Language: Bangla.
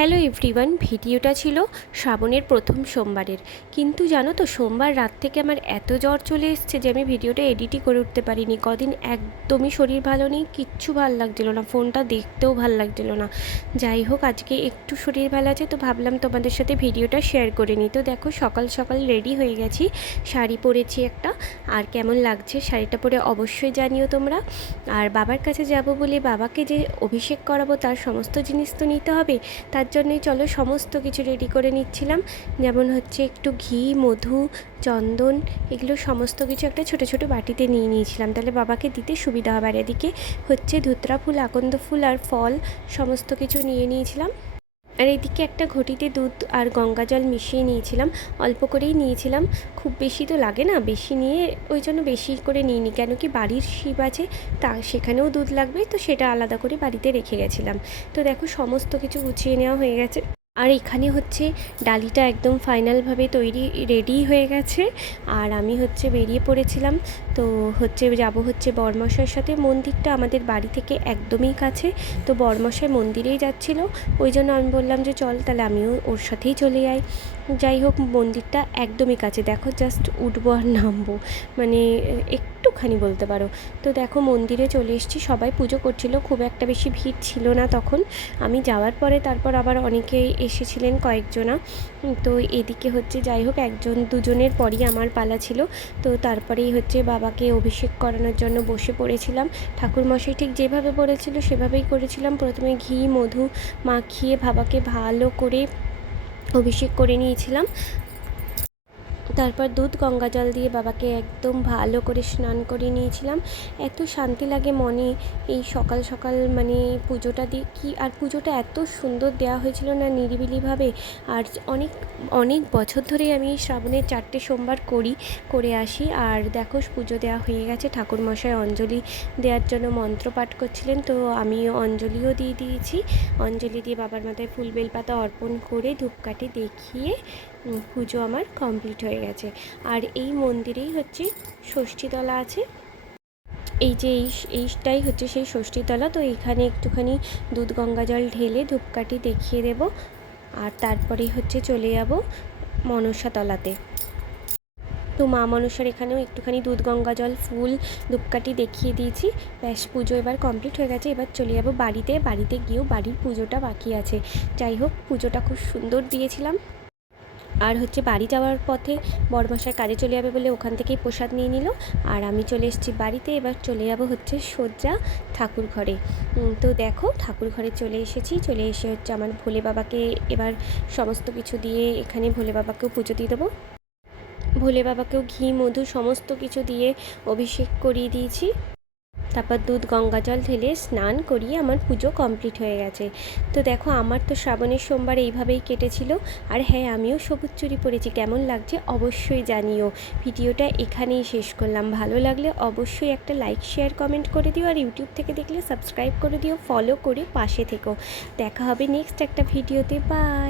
হ্যালো এভরিওয়ান, ভিডিওটা ছিল শ্রাবণের প্রথম সোমবারের। কিন্তু জানো তো, সোমবার রাত থেকে আমার এত জ্বর চলে এসছে যে আমি ভিডিওটা এডিটই করে উঠতে পারিনি। কদিন একদমই শরীর ভালো নেই, কিচ্ছু ভাল লাগছিল না, ফোনটা দেখতেও ভাল লাগছিল না। যাই হোক, আজকে একটু শরীর ভালো আছে তো ভাবলাম তোমাদের সাথে ভিডিওটা শেয়ার করে নিই। তো দেখো, সকাল সকাল রেডি হয়ে গেছি, শাড়ি পরেছি একটা। আর কেমন লাগছে শাড়িটা পরে অবশ্যই জানিও তোমরা। আর বাবার কাছে যাব বলে, বাবাকে যে অভিষেক করাবো তার সমস্ত জিনিস তো নিতে হবে। তার জন্যই চলো সমস্ত কিছু রেডি করে নিচ্ছিলাম। যেমন হচ্ছে একটু ঘি, মধু, চন্দন, এগুলো সমস্ত কিছু একটা ছোটো ছোটো বাটিতে নিয়ে নিয়েছিলাম, তাহলে বাবাকে দিতে সুবিধা হবে। আর এদিকে হচ্ছে ধুতরা ফুল, আকন্দ ফুল আর ফল সমস্ত কিছু নিয়ে নিয়েছিলাম। আর এদিকে একটা ঘটিতে দুধ আর গঙ্গা জল মিশিয়ে নিয়েছিলাম, অল্প করেই নিয়েছিলাম, খুব বেশি তো লাগে না, বেশি নিয়ে ওই জন্য বেশি করে নিইনি। কেন কি বাড়ির শিব আছে, তা সেখানেও দুধ লাগবে, তো সেটা আলাদা করে বাড়িতে রেখে গেছিলাম। তো দেখো সমস্ত কিছু গুছিয়ে নেওয়া হয়ে গেছে। আর এখানে হচ্ছে ডালিটা একদম ফাইনালভাবে তৈরি রেডি হয়ে গেছে। আর আমি হচ্ছে বেরিয়ে পড়েছিলাম। তো হচ্ছে যাব হচ্ছে বরমশাইয়ের সাথে, মন্দিরটা আমাদের বাড়ি থেকে একদমই কাছে। তো বরমশাই মন্দিরেই যাচ্ছিলো, ওই জন্য আমি বললাম যে চল তাহলে আমিও ওর সাথেই চলে যাই। যাই হোক, মন্দিরটা একদমই কাছে, দেখো জাস্ট উঠবো আর নামবো, মানে একটুখানি বলতে পারো। তো দেখো মন্দিরে চলে এসেছি, সবাই পুজো করছিল, খুব একটা বেশি ভিড় ছিল না তখন। আমি যাওয়ার পরে তারপর আবার অনেকেই এসেছিলেন, কয়েকজনা। তো এদিকে হচ্ছে যাই হোক, একজন দুজনের পরই আমার পালা ছিল। তো তারপরেই হচ্ছে বাবাকে অভিষেক করানোর জন্য বসে পড়েছিলাম। ঠাকুরমশাই ঠিক যেভাবে বলেছিল সেভাবেই করেছিলাম। প্রথমে ঘি মধু মাখিয়ে বাবাকে ভালো করে অভিষেক করে নিয়েছিলাম। তারপর দুধ গঙ্গা জল দিয়ে বাবাকে একদম ভালো করে স্নান করে নিয়েছিলাম। এত শান্তি লাগে মনে এই সকাল সকাল, মানে পুজোটা দিয়ে কি, আর পুজোটা এত সুন্দর দেওয়া হয়েছিল না নিরিবিলিভাবে। আর অনেক অনেক বছর ধরেই আমি শ্রাবণের 4টে সোমবার করে আসি। আর দেখো পুজো দেওয়া হয়ে গেছে, ঠাকুরমশাই অঞ্জলি দেওয়ার জন্য মন্ত্র পাঠ করছিলেন, তো আমি অঞ্জলিও দিয়ে দিয়েছি। অঞ্জলি দিয়ে বাবার মাথায় ফুল বেলপাতা অর্পণ করে ধূপকাঠি দেখিয়ে পুজো আমার কমপ্লিট হয়ে গেছে। আর এই মন্দিরেই হচ্ছে ষষ্ঠীতলা আছে, এই যে এইটাই হচ্ছে সেই ষষ্ঠীতলা। তো এখানে একটুখানি দুধ গঙ্গা জল ঢেলে ধূপকাঠি দেখিয়ে দেব, আর তারপরেই হচ্ছে চলে যাব মনসাতলাতে। তো মা মনসার এখানেও একটুখানি দুধ গঙ্গা জল ফুল ধূপকাঠি দেখিয়ে দিয়েছি। ব্যাস পুজো এবার কমপ্লিট হয়ে গেছে। এবার চলে যাব বাড়িতে গিয়েও বাড়ির পুজোটা বাকি আছে। যাই হোক, পুজোটা খুব সুন্দর দিয়েছিলাম। আর হচ্ছে বাড়ি যাওয়ার পথে বড়মশাই কাজে চলে যাবে বলে ওখান থেকেই প্রসাদ নিয়ে নিল। আর আমি চলে এসেছি বাড়িতে, এবার চলে যাব হচ্ছে সোজা ঠাকুর ঘরে। তো দেখো ঠাকুর ঘরে চলে এসে হচ্ছে আমার ভোলে বাবাকে এবার সমস্ত কিছু দিয়ে এখানে ভোলে বাবাকেও পুজো দিয়ে দেবো। ভোলে বাবাকেও ঘি মধু সমস্ত কিছু দিয়ে অভিষেক করিয়ে দিয়েছি। তারপর দুধ গঙ্গা জল ঢেলে স্নান করিয়ে আমার পুজো কমপ্লিট হয়ে গেছে। তো দেখো, আমার তো শ্রাবণের সোমবার এইভাবেই কেটেছিল। আর হ্যাঁ, আমিও সবুজ চুড়ি পরেছি, কেমন লাগছে অবশ্যই জানিও। ভিডিওটা এখানেই শেষ করলাম, ভালো লাগলে অবশ্যই একটা লাইক শেয়ার কমেন্ট করে দিও। আর ইউটিউব থেকে দেখলে সাবস্ক্রাইব করে দিও, ফলো করে পাশে থেকো। দেখা হবে নেক্সট একটা ভিডিওতে, বাই।